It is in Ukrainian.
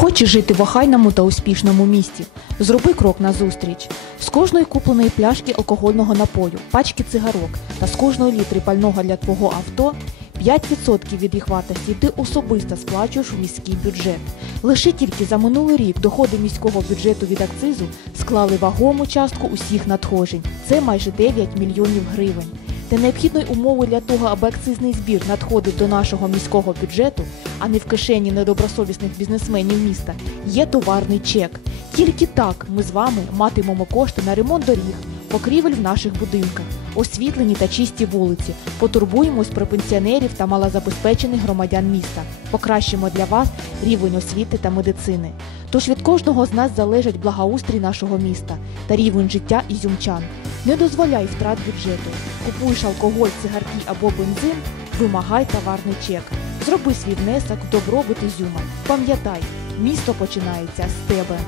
Хочеш жити в охайному та успішному місті? Зроби крок назустріч. З кожної купленої пляшки алкогольного напою, пачки цигарок та з кожної літри пального для твого авто 5% від їх вартості ти особисто сплачуєш в міський бюджет. Лише тільки за минулий рік доходи міського бюджету від акцизу склали вагому частку усіх надходжень. Це майже 9 мільйонів гривень. Та необхідною умовою для того, аби акцизний збір надходив до нашого міського бюджету, а не в кишені недобросовісних бізнесменів міста, є товарний чек. Тільки так ми з вами матимемо кошти на ремонт доріг, покрівель в наших будинках, освітлені та чисті вулиці, потурбуємось про пенсіонерів та малозабезпечених громадян міста, покращимо для вас рівень освіти та медицини. Тож від кожного з нас залежить благоустрій нашого міста та рівень життя ізюмчан. Не дозволяй втрат бюджету. Купуєш алкоголь, цигарки або бензин, вимагай товарний чек. Зроби свій внесок в добробут Ізюма. Пам'ятай, місто починається з тебе.